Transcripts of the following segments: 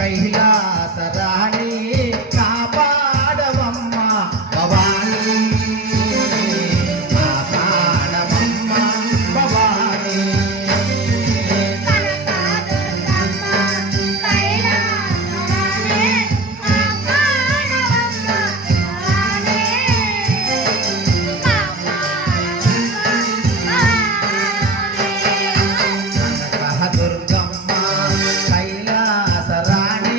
కైలాసరాణి కాపాడవమ్మ భవానీ కాపాడవమ్మ భవానీ దుర్గమ్మ కైలాసరాణి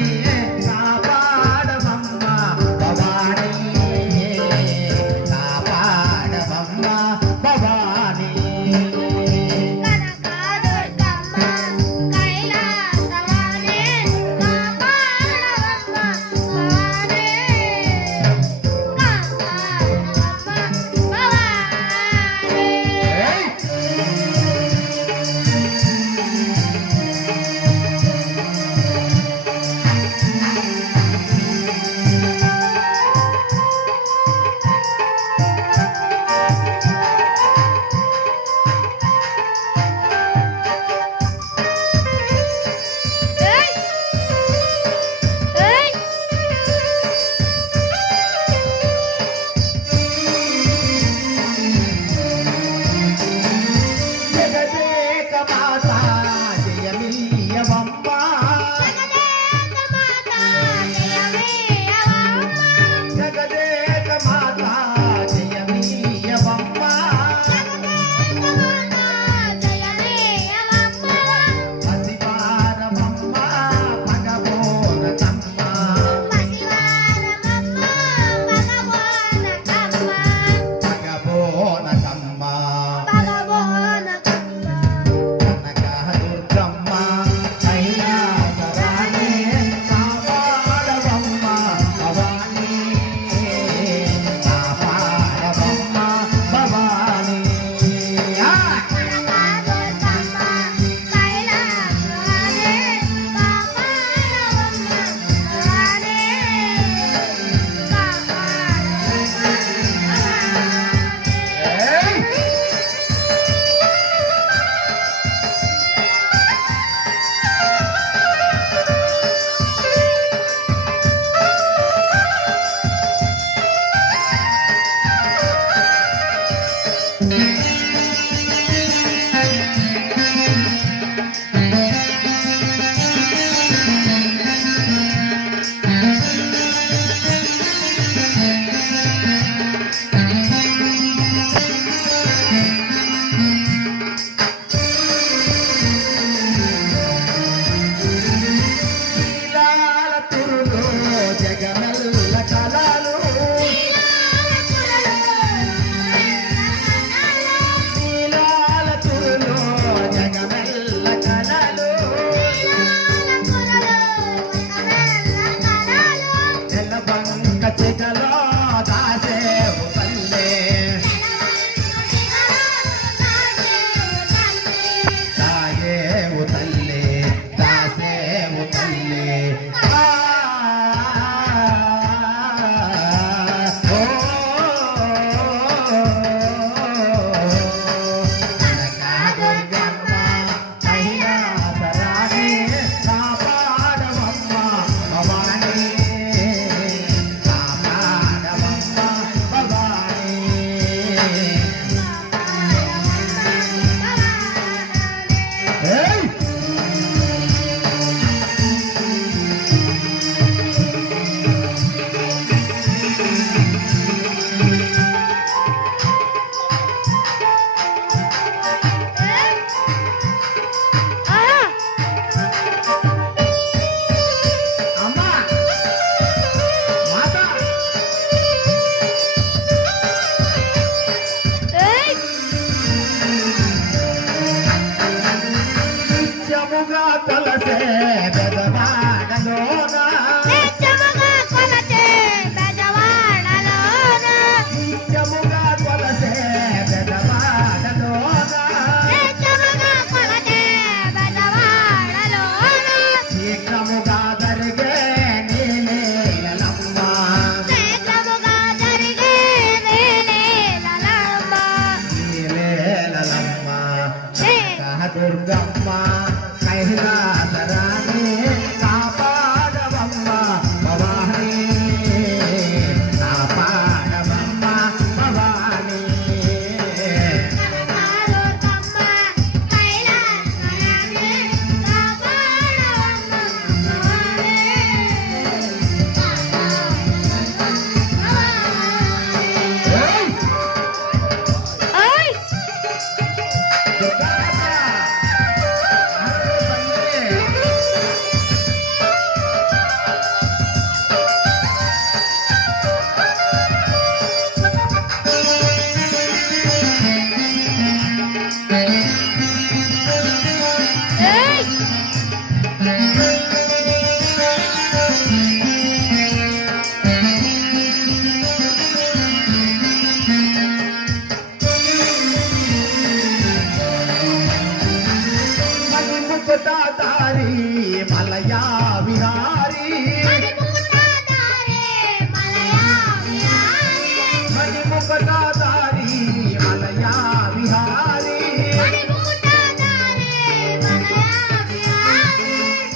మలయా విహారీ మణిముకుటాధారి మలయా విహారీ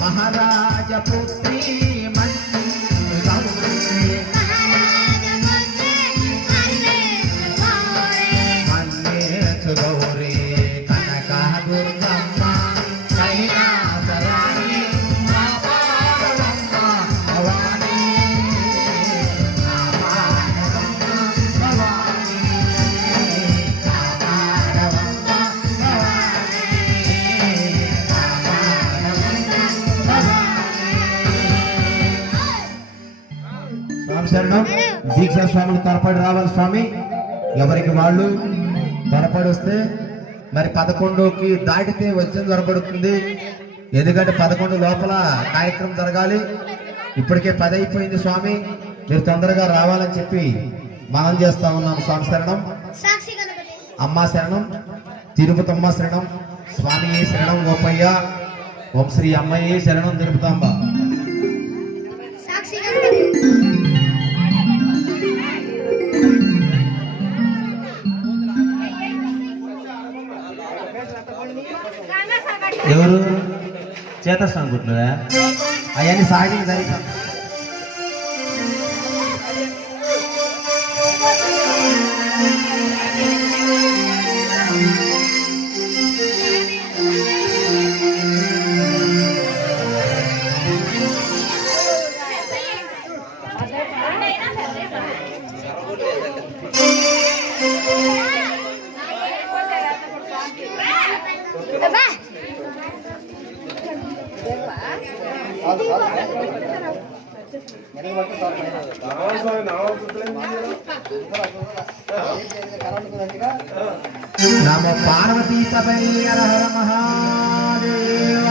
మహారాజ పుత్రి గౌరీ కనక దుర్గమ్మ కైలాసరాణి మా పార్వతమ్మ భవానీ మా పార్వతమ్మ భవానీ మా పార్వతమ్మ భవానీ స్వామి శరణం. దీక్షా స్వాములు తరపడి రావాలి స్వామి. ఎవరికి వాళ్ళు త్వరపడి వస్తే మరి 11కి దాటితే వచ్చిన త్వరపడుతుంది. ఎందుకంటే 11 లోపల కార్యక్రమం జరగాలి. ఇప్పటికే 10 అయిపోయింది స్వామి. మీరు తొందరగా రావాలని చెప్పి మనం చేస్తా ఉన్నాం. స్వామి శరణం. అమ్మ శరణం. తిరుపతమ్మ శరణం. స్వామి శరణం. గోపయ్య. ఓం శ్రీ అమ్మయ్య శరణం. తిరుపతమ్మ. ఎవరు చేతస్తా అనుకుంటున్నారా? అవన్నీ సాగి జరిగిన నమ పార్వతీ పదై హర హర మహాదేవ.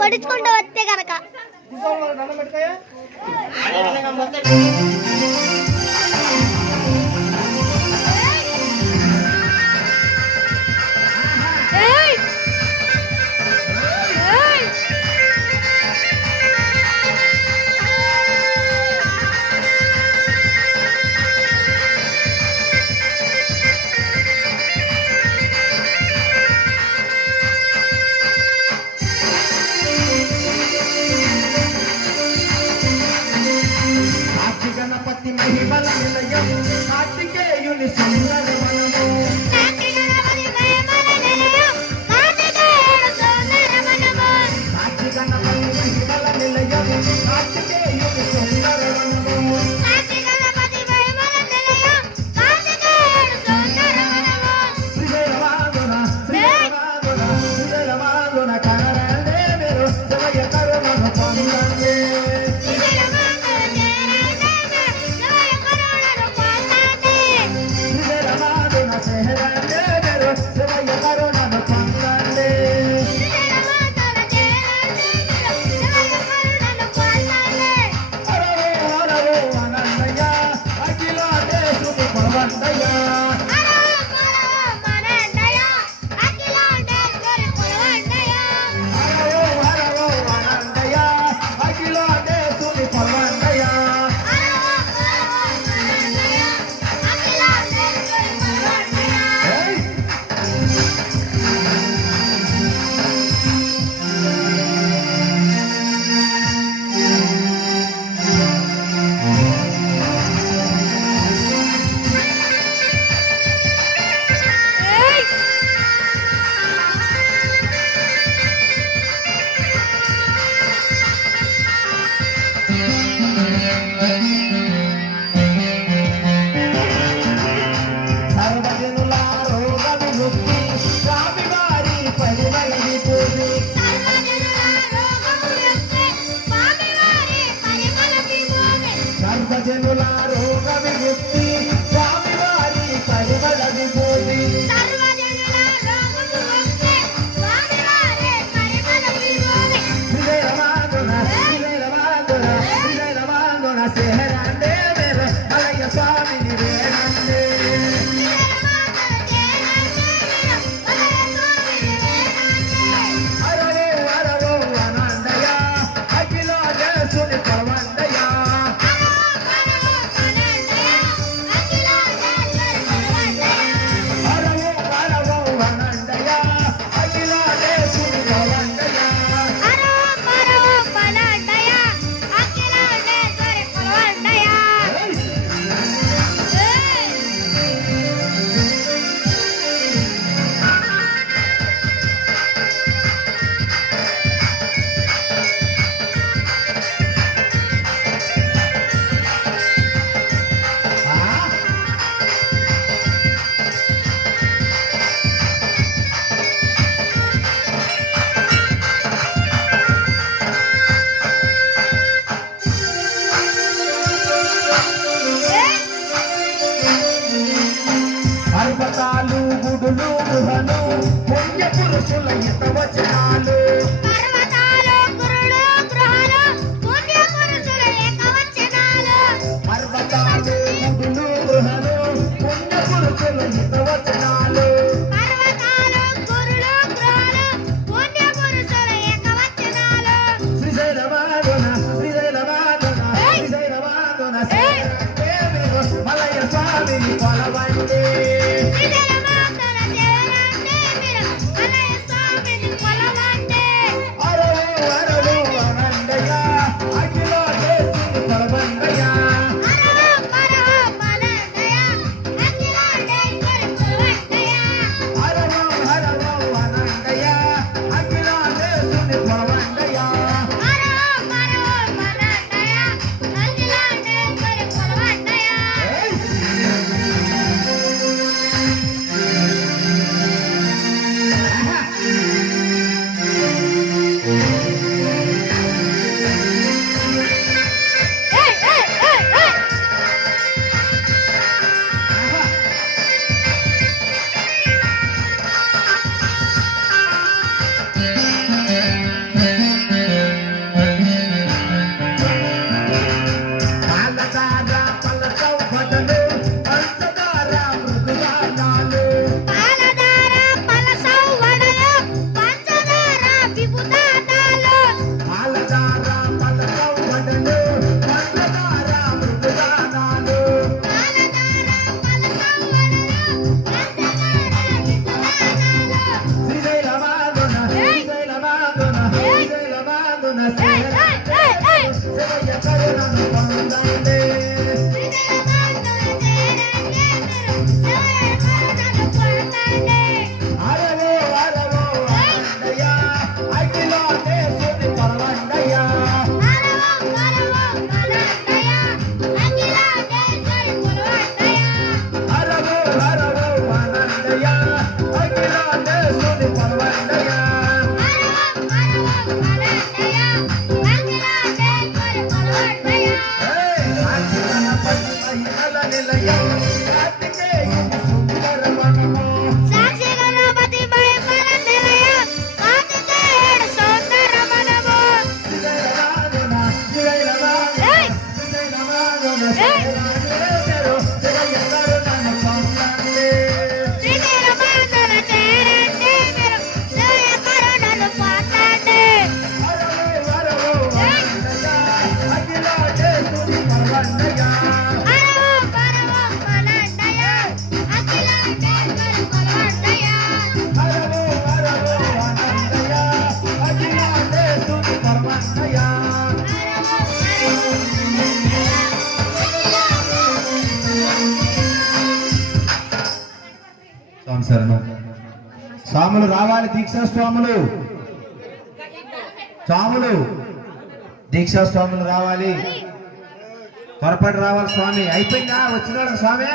పడుచుకుంటూ వస్తే కనుక మహిమల నిలయం కార్తికేయుని సుందర వనము. సాక్షి గణపతి మహిమల నిలయం కార్తికేయుని సుందర వనము. శ్రీరవాదున శ్రీరవాదున శ్రీరవాదున కరణే మీరు శివయ కరుణను పొందండి. స్వామి వారి పరిమళ విభూతి సర్వజనుల రోగ విముక్తి స్వామి వారి పరిమళ విభూతి సేహరాండే మలయ్య స్వామిని వేరండే అరవో అరవో అనందయ అఖిల దేశుని పరవందయ అరవో అరవో అనందయ అఖిల దేశుని పరవందయ పర్వతాలు గుడులు గుహలు పుణ్య పురుషుల హిత వచనాలు పర్వతాలు గుడులు గుహలు పుణ్య పురుషుల హిత వచనాలు శ్రీశైలమాదున శ్రీశైలమాదున శ్రీశైలమాదున మలయ స్వామిని కొలవండి శరణం. స్వాములు రావాలి, దీక్షా స్వాములు, స్వాములు దీక్షా స్వాములు రావాలి, త్వరపడి రావాలి స్వామి. అయిపోయిందా? వచ్చినాడు స్వామి,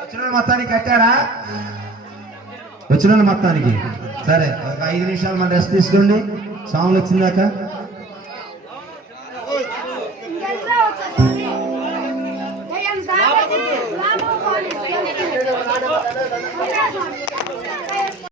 వచ్చినాడు మొత్తానికి కట్టాడా? వచ్చిన మొత్తానికి సరే ఒక 5 నిమిషాలు మన రెస్ట్ తీసుకోండి సాంగ్లు వచ్చిందాక.